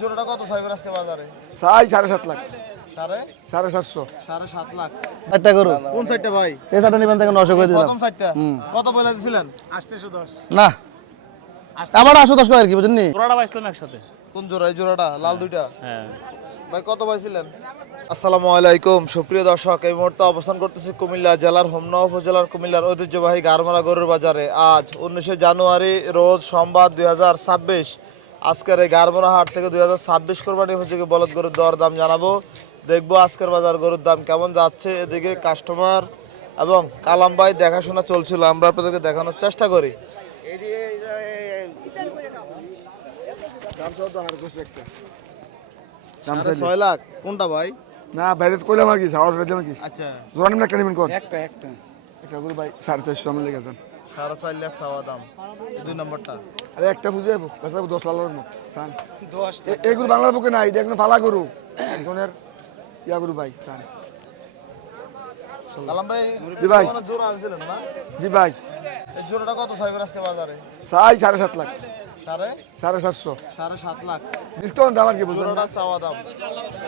জোড়াটা কত চাইবেন আজকে বাজারে? চাই 7.5 লাখ। 7.5 7.5 লাখ। একটা গরু কোন সাইডটা ভাই? এই সাইডটা নিবেন থেকে 900 করে দিলাম। প্রথম সাইডটা কত বলে দিছিলেন? 810। না আবার 810 করে আর কি বুঝেননি। জোড়াটা পাইছিলাম একসাথে। কোন জোড়া? এই জোড়াটা লাল দুইটা। হ্যাঁ ভাই কত পাইছিলেন? আসসালামু আলাইকুম সুপ্রিয় দর্শক, এই মুহূর্তে অবস্থান করতেছি কুমিল্লা জেলার হোমনা উপজেলার কুমিল্লার ঐতিহ্যবাহী গারমারা গরুর বাজারে। আজ 19 জানুয়ারি রোজ সোমবার 2026। আজকের এই গারমারা হাট থেকে 2026 কোরবানি উপযোগী বলদ গরুর দর দাম জানাবো। দেখবো আজকের বাজার গরুর দাম কেমন যাচ্ছে। এদিকে কাস্টমার এবং কালাম ভাই দেখাশোনা চলছিল, আমরা আপনাদেরকে দেখানোর চেষ্টা করি। দাম 6 লাখ কোনটা ভাই? না বাইরে কইলাম আর কি, সাহস কইলাম কি। আচ্ছা জোড়া নিবেন একটা নিবেন কোন? একটা একটা গরু ভাই 450 আমি লেগে যান। 4.5 লাখ চাওয়া দাম। দুই নম্বরটা আরে একটা বুঝে যাবো, কাছে 10 লাখের মত সান 10। এই গরু বাংলার বুকে নাই, এটা একদম ফালা গরু একজনের ইয়া গরু ভাই সান। কালাম ভাই জি ভাই। কোনো জোড়া আনছিলেন না? জি ভাই এই জোড়াটা কত চাইবেন আজকে বাজারে? চাই 7.5 লাখ। 7.5 7.5 লাখ ডিসকাউন্ট আমার কি বুঝলেন? জোড়াটা চাওয়া দাম।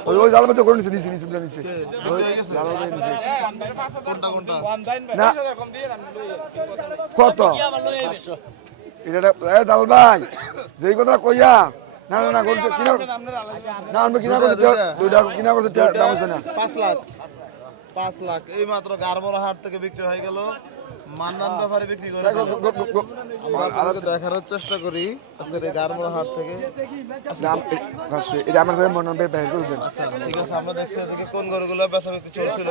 ওই জাল মতো করে নিছে নিছে নিছে ওই হয়ে গেছে? জাল মতো নিছে কোনটা কোনটা? না কত এটা এ দাল ভাই যেই কথা কইয়া না না না গরু কিনা না আমরা কিনা করতে দুইটা কিনা করতে দাম আছে না। 5 লাখ 5 লাখ এই মাত্র গারমোরা হাট থেকে বিক্রি হয়ে গেল। মান্নান ব্যাপারে বিক্রি করে দিল। আমরা আপনাদেরকে দেখানোর চেষ্টা করি আজকে এই গারমোরা হাট থেকে দাম এটা আমার কাছে মনে হবে বাইরে করে দেন। ঠিক আছে, আমরা দেখছি এদিকে কোন গরুগুলো বেচা বিক্রি চলছিল।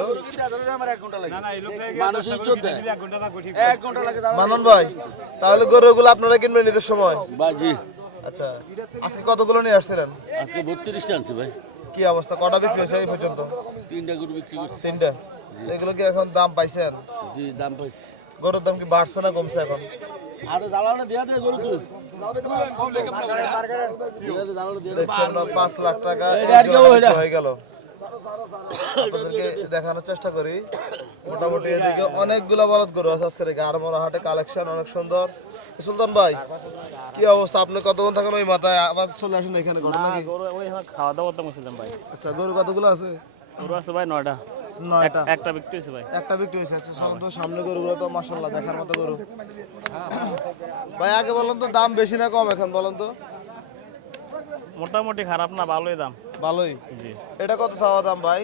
মান্নান ভাই তাহলে গরুগুলো আপনারা কিনবেন ঈদের সময়? বাজি আচ্ছা আজকে কতগুলো নিয়ে আসছিলেন? আজকে 32টা আনছি ভাই। কি অবস্থা, কটা বিক্রি হয়েছে এই পর্যন্ত? 3টা গরু বিক্রি করছি। 3টা। এগুলো কি এখন দাম পাইছেন? জি দাম পাইছি। গরুর দাম কি বাড়ছে না কমছে এখন? আরে দালালে দেয়া দে গরু তুই। দেখছি আমরা 5 লাখ টাকা এটা আর কেউ এটা। হয়ে গেল। আপনাদেরকে দেখানোর চেষ্টা করি। মোটামুটি এদিকে অনেকগুলো বলদ গরু আছে আজকের এই গারমোরা হাটে, কালেকশন অনেক সুন্দর। সুলতান ভাই কি অবস্থা, আপনি কতক্ষণ থাকেন ওই মাথায় আবার চলে আসেন এখানে ঘটনা না কি? গরু ওই খাওয়া দাওয়া করতে বসছিলাম ভাই। আচ্ছা গরু কতগুলো আছে? গরু আছে ভাই 9টা। 9টা। একটা বিক্রি হয়েছে ভাই। একটা বিক্রি হয়েছে। আচ্ছা সামনে তো সামনে গরুগুলো তো মাশাআল্লাহ দেখার মতো গরু। ভাই আগে বলেন তো দাম বেশি না কম এখন বলেন তো? মোটামুটি খারাপ না, ভালোই দাম। ভালোই। জি এটা কত চাওয়া দাম ভাই?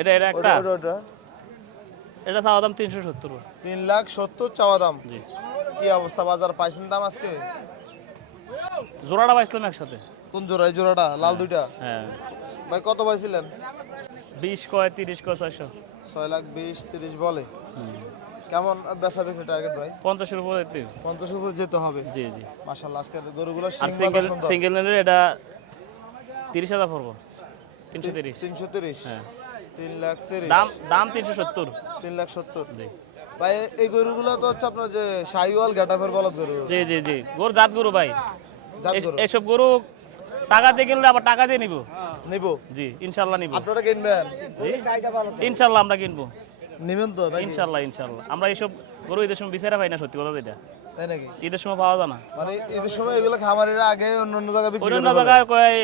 এটা একটা ওটা এটা চাওয়া দাম 370। 3,70,000 চাওয়া দাম। জি কি অবস্থা, বাজার পাইছেন দাম আজকে? জোড়াটা পাইছিলাম একসাথে। কোন জোড়া? এই জোড়াটা লাল দুইটা। হ্যাঁ ভাই কত পাইছিলেন? 20 কয় 30 কয় 600। 6,20,30 বলে। কেমন বেচা বিক্রি টার্গেট ভাই? 50 এর উপরে দিতে। 50 উপরে যেতে হবে। জি জি। মাশাআল্লাহ আজকের গরুগুলো আর সিং বাঁধা সুন্দর। সিঙ্গেল নেলে এটা 30,000 পড়বো। 330। 330। হ্যাঁ 3,30,000 দাম 370। 3,70,000 জি ভাই এই গরুগুলো তো হচ্ছে আপনার যে শাহিওয়াল ঘাটাফের বলদ গরু। জি জি জি গরু জাত গরু ভাই। জাত গরু এইসব গরু টাকা দিয়ে কিনলে আবার টাকা দিয়ে নিব। নিব? জি ইনশাল্লাহ নিব। আপনারা কিনবেন? জি ইনশাল্লাহ আমরা কিনবো। নিবেন তো নাকি? ইনশাল্লাহ আমরা এইসব গরু ঈদের সময় বিচারা পাই না, সত্যি কথা যেটা। তাই নাকি? ঈদের সময় পাওয়া যায় না। মানে ঈদের সময় এগুলো খামারিরা আগে অন্য অন্য জায়গায় বিক্রি অন্য করে ফেলে। জায়গায় কয়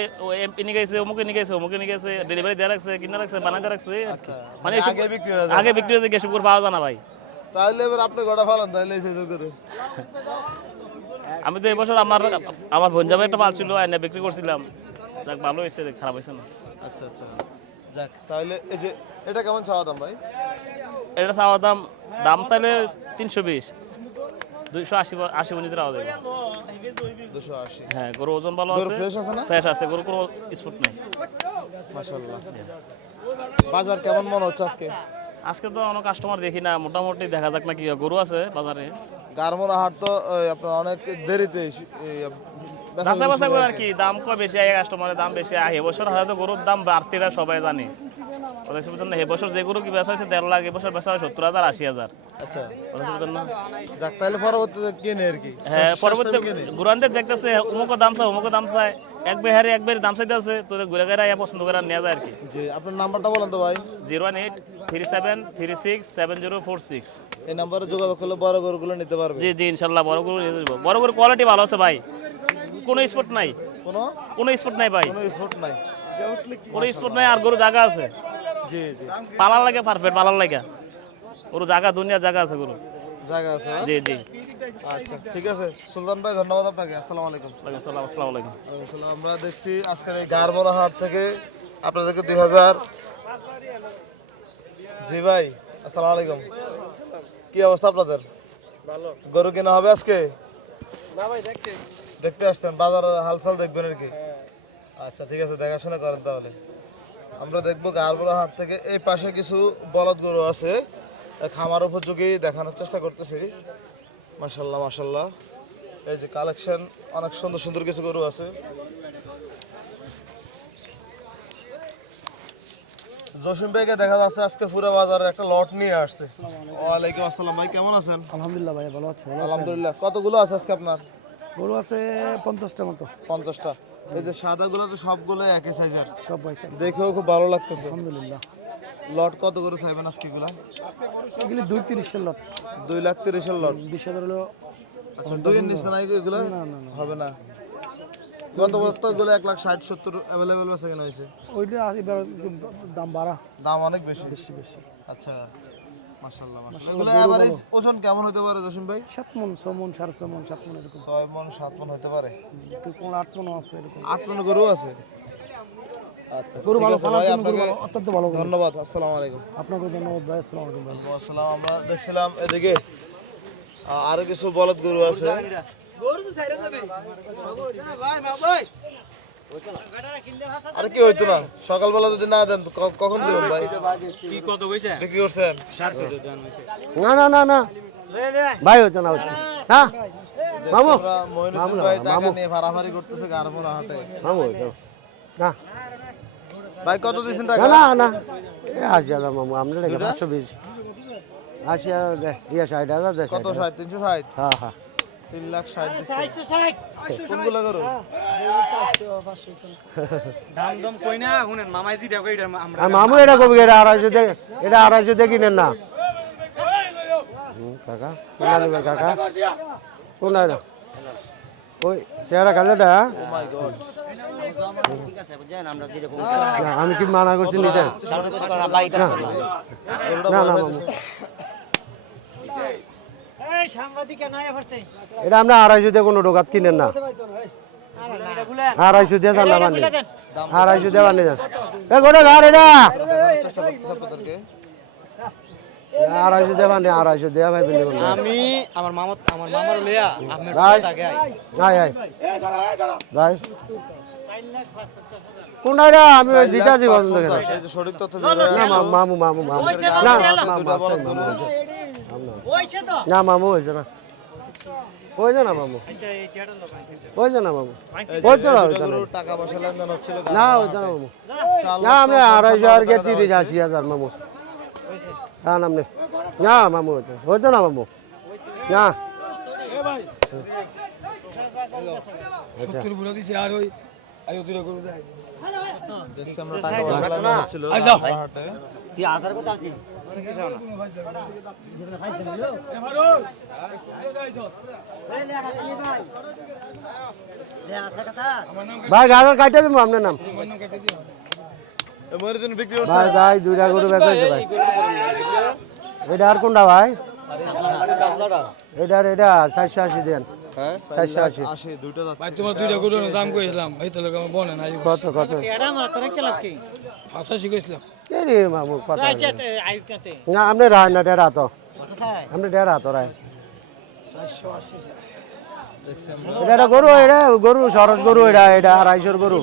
এমপি নিয়ে গেছে, অমুকে নিয়ে গেছে, অমুকে নিয়ে গেছে, ডেলিভারি দেওয়া রাখছে, কিনা রাখছে, বানাতে রাখছে। আচ্ছা মানে মানে আগে বিক্রি হয়ে যায়। আগে বিক্রি হয়েছে, এসব গরু পাওয়া যায় না ভাই। তাহলে এবার আপনি গোটা ফেলান তাহলে এই সেজন্য করে। আমি তো এবছর আমার বোনজামে একটা মাল ছিল, আইনা বিক্রি করছিলাম। যাক ভালো হয়েছে, খারাপ হয়েছে না। আচ্ছা আচ্ছা যাক, তাহলে এই যে এটা কেমন চাওয়া দাম ভাই? এটা চাওয়া দাম চাইলে 320, 280 মনিতে রাওয়া দেবে। 280। হ্যাঁ গরু ওজন ভালো গরু আছে, ফ্রেশ আছে না? ফ্রেশ আছে, গরু কোনো স্পট নেই। মাশাআল্লাহ। বাজার কেমন মনে হচ্ছে আজকে? আজকে তো অনেক কাস্টমার দেখি না, মোটামুটি দেখা যাক না কি হয়। গরু আছে বাজারে, গারমোরা হাট তো আপনার অনেক দেরিতে বাসা বাসা করে আর কি। দাম কয় বেশি আয়, কাস্টমারের দাম বেশি আয়। এবছর হয়তো গরুর দাম বাড়তিরা সবাই জানে। এবছর যে গরু কি বেচা হয়েছে 1.5 লাখ, এবছর বেচা হয় 70,000 80,000। আচ্ছা যাক, তাহলে পরবর্তীতে কিনে আর কি। হ্যাঁ পরবর্তী ঘুরানতে দেখতেছে অমুক দাম চায়, অমুক দাম চায়, একবার দাম চাইতে আছে, তো ঘুরে ঘুরে পছন্দ করে নেওয়া যায় আর কি। জি আপনার নাম্বারটা বলেন তো ভাই। 01837367046। এই নাম্বারে যোগাযোগ করলে বড় গরুগুলো নিতে পারবে। জি জি ইনশাল্লাহ বড় গরু নিয়ে যাবো। বড় গরু কোয়ালিটি ভালো আছে ভাই, কোনো স্পট নাই। কোনো কোনো স্পট নাই ভাই, কোনো স্পট নাই। কোনো স্পট নাই। আর গরু জায়গা আছে, জি জি, পালার লাগে পারফেক্ট, পালার লাগে গরু জায়গা, দুনিয়ার জায়গা আছে গরু। জায়গা আছে হ্যাঁ? জি জি, আচ্ছা ঠিক আছে সুলতান ভাই, ধন্যবাদ আপনাকে। আসসালামু আলাইকুম। আসসালামু আলাইকুম। আসসালাম। আমরা দেখছি আজকের এই গারমোরা হাট থেকে আপনাদেরকে 2000। জি ভাই, আসসালামু আলাইকুম। কি অবস্থা আপনাদের? ভালো। গরু কেনা হবে আজকে? না ভাই দেখতে দেখতে আসছেন, বাজারের হালচাল দেখবেন আর কি? আচ্ছা ঠিক আছে, দেখাশোনা করেন তাহলে। আমরা দেখবো গারমোরা হাট থেকে এই পাশে কিছু বলদ গরু আছে, খামার উপযোগী দেখানোর চেষ্টা করতেছি। মাশাল্লাহ মাশাল্লাহ, এই যে কালেকশন, অনেক সুন্দর সুন্দর কিছু গরু আছে। জসিম ভাইকে দেখা যাচ্ছে আজকে পুরো বাজারে একটা লট নিয়ে আসছে। ওয়ালাইকুম আসসালাম ভাই, কেমন আছেন? আলহামদুলিল্লাহ ভাই, ভালো আছেন? আলহামদুলিল্লাহ। কতগুলো আছে আজকে আপনার? গরু আছে 50টা মতো, 50টা। এই যে সাদাগুলো তো সবগুলো একই সাইজের, সব বাইক আছে। দেখেও খুব ভালো লাগতেছে। আলহামদুলিল্লাহ। লট কত করে চাইবেন আজকে এগুলা? এগুলি 2-30 লট, 2,30,000 লট। 20,000 হলো। আচ্ছা, দুইয়ের নিচে নাই এগুলো? না না না, হবে না। গত বছর গুলো 1,60,70 অ্যাভেলেবেল আছে কেন হয়েছে? ওইটা এবার একটু দাম বাড়া, দাম অনেক বেশি। বেশি বেশি। আচ্ছা, মাশাআল্লাহ মাশাআল্লাহ। এগুলো এভারেজ ওজন কেমন হতে পারে জসিম ভাই? 7 মন, 6 মন, 6.5 মন, 7 মন এরকম। 6 মণ 7 মণ হতে পারে। একটু কোন 8 মনও আছে এরকম। 8 মণ গরু আছে। আচ্ছা, গরু ঠিক ভালো, আছে পালার ভাই, জন্য গরু আপনাকে ভালো, অত্যন্ত ভালো গরু। ধন্যবাদ। আসসালামু আলাইকুম। আপনাকে ধন্যবাদ ভাই, আসসালামু আলাইকুম ভাই। আসসালাম। আমরা দেখছিলাম এদিকে আরো কিছু বলদ গরু আছে। আরে কি হইতো না, সকালবেলা যদি না দেন তো কখন দিবেন ভাই? কি কত কইছে? বিক্রি করছেন? না না না না ভাই, হতো না হতো না মামু, আমরা মইনুদ্দিন ভাই টাকা নিয়ে ভাড়াভাড়ি করতেছে গারমোরা হাটে। মামু হতো না ভাই কত দিছেন না টাকা? না না, 80,000 মামু, আপনার 520, 80,000 দে, 60,000 দে। কত 60? 360? হ্যাঁ হ্যাঁ, 3,60,000 দিচ্ছে। কোনগুলো গরু? আর মামু এটা কবি, এটা 250 দে, এটা 250 দে কিনেন না কাকা, কোন নেবে কাকা? কোন না ওই চেহারা কালোটা? ও মাই গড। না, আমি কি মানা করছি নিতে? না না না মামু, এটা আমরা 250 দিয়ে কোনো দোকান কিনেন না। 250 দিয়ে জানলাম আনি, 250 দিয়ে আনি যান। এ গোটা ঘর এটা চেষ্টা করতেছে আপনাদেরকে। 250 দিয়ে আনি, 250 দিয়ে ভাই বিলি করুন। আমি আমার মামার লইয়া আপনার ভাই আগে আই। আয় আয় ভাই, কোন এটা আমি ওই দিটা জীবন দেখে না। এই যে সঠিক তথ্য দিয়ে ভাই না মামু মামু মামু না দুটা বলদ গরু। না মামু হয়েছে না, হয়েছে না মামু, হয়েছে না মামু, হয়েছে না, হয়েছে না, গরুর টাকা পয়সা লেনদেন হচ্ছিল না হয়েছে না মামু, চার না লাখ আমরা 250 আর 30-80,000 মামু, হ্যাঁ নামনে না মামু, হয়েছে না মামু, না সত্তর বলে দিছে আর ওই আই ওদের গরু দেয় দেখছি আমরা টাকা পয়সা লেনদেন হচ্ছিল হাটে। কি আধার কথা কি? ভাই গাড়ি কাটে দেবো আপনার নাম এই মনিরুদ্দিন বিক্রি করছে? ভাই ভাই, 2টা গরু বেচা হয়েছে ভাই। এটা আর কোনটা ভাই? এটা 480 দেন, 480 80 দুইটা যাচ্ছে। ভাই তোমার দুইটা গরুর দাম কইছিলাম এই তো লোক আমার বনে নাই কত কত? ফাঁসা শিখেছিলাম কে রে মামু কত? না আপনি রায় না ডেরা তো, আপনি ডেরা তো রায়। এটা গরু, এটা গরু সরস গরু, এটা 250 গরু,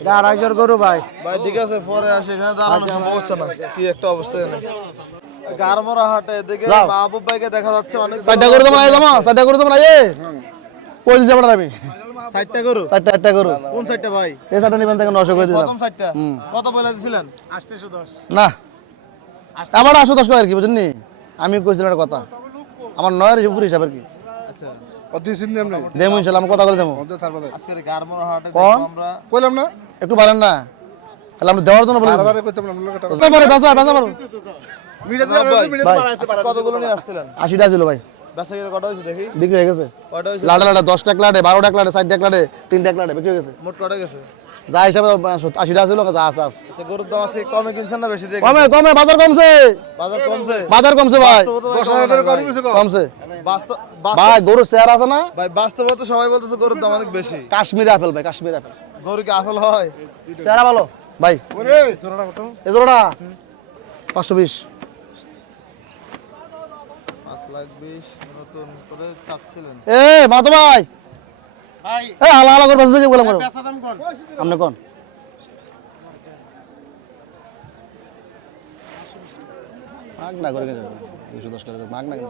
এটা 250 গরু ভাই। ভাই ঠিক আছে, পরে আসি, এখানে দাঁড়ানো সম্ভব হচ্ছে না, কি একটা অবস্থা এখানে। গারমোরা হাটে এদিকে মাহবুব ভাইকে দেখা যাচ্ছে অনেক 4টা গরু তোমার জমা, 4টা গরু তোমার এ কই দিতে পারো আমি? 60টা গরু? 4টা গরু। কোন 60টা ভাই? এই 4টা নিবেন থেকে 900 করে দিলাম। প্রথম 60টা কত বলে দিছিলেন? 810। না আবার 810 করে আর কি, বুঝেননি? আমি কইছিলাম একটা কথা, আমার 9 এর উপর হিসাব আর কি। আচ্ছা, অতি সিন আমরা দেমু ইনশাআল্লাহ, আমি কথা বলে দেমু। আজকে গারমোরা হাটে কোন? দেখবো আমরা। কইলাম না একটু বাড়েন না, তাহলে আমরা দেওয়ার জন্য বলেছি। বারবার কইতাম না লোকটা বেচা পারে, বেচা পারো। আজকে কতগুলো নিয়ে আসছিলেন? 80টা ছিল ভাই। বেচা কিনা কটা হয়েছে দেখি? বিক্রি হয়ে গেছে কটা হয়েছে? লাটে লাটে 10 টাকা লাটে 12 টাকা লাটে 4 টাকা লাটে 3 টাকা লাটে বিক্রি হয়ে গেছে মোট কটা গেছে? যা হিসাবে 80 টাকা ছিল যা আছে আছে আচ্ছা, গরুর দাম আছে কমে কিনছেন না বেশি দিয়ে কমে কমে বাজার কমছে বাজার কমছে? বাজার কমছে ভাই বাস্তবতা ভাই কমছে বাস্তব ভাই গরুর চেয়ার আছে না ভাই বাস্তবতা সবাই বলতেছে গরুর দাম অনেক বেশি। কাশ্মীর আপেল ভাই কাশ্মীর আপেল গরু কি আপেল হয়? চেহারা ভালো ভাই এই জোড়াটা 520 5,20,000 নতুন করে চাচ্ছিলেন। এ মাতো ভাই এ হালা হালা করে বাজে বললাম করো আপনি কোন মাগ না করে গেছে 210 টাকা মাগ না কেন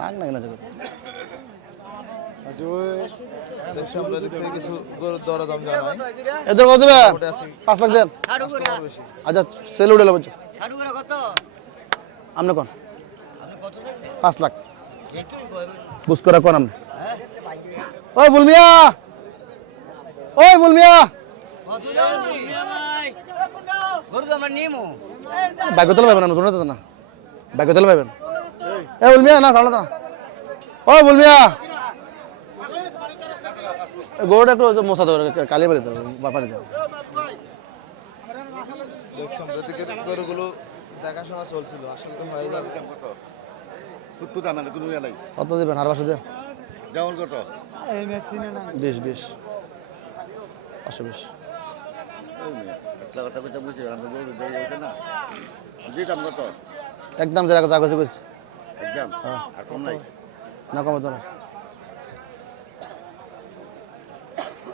মাগ না কেন দেখছি আমরা দিক থেকে কিছু গরুর দর দাম জানাই। এদের কত দেবেন ওটা আছে 5 লাখ দেন বেশি। আচ্ছা সেল উঠে লব আপনি কোন 5 লাখ বুঝ করে কোন আপনি ওই বুলমিয়া বাইক তেল পাবেন না জোরে না বাইক তেল পাবেন এ বুলমিয়া না সামনে না ওই বুলমিয়া গোড়া একটু মশা ধরে কালি বাড়ি দাও বাপারে দাও দেখছি আমরা দিকে গরুগুলো দেখাশোনা চলছিল, আসলে তো হয়ে যাবে। কত দেবেন আর বাসা দেন 20 20 একদম যারা যা কইছে কইছে না কম তো না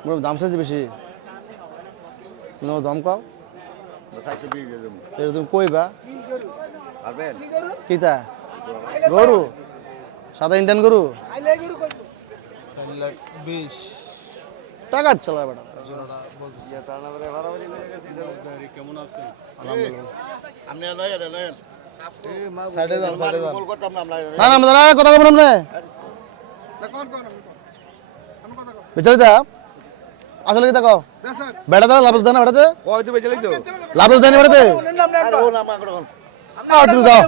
মোর দাম চাইছে বেশি দাম কও এটা তুমি কইবা কিতা গরু সাদা ইন্ডিয়ান গরু 4,20,000 টাকা চালা বেটা জোড়াটা বলতেছি। সাইডে যান, সাইডে যান। না না দাদা কথা বললাম না বেচারি দা আসলে কি দেখো বেটা দাদা লাভ দেয় না বেটাতে কয় দিবে চলে তো লাভ দেয় না বেটাতে তুমি যাও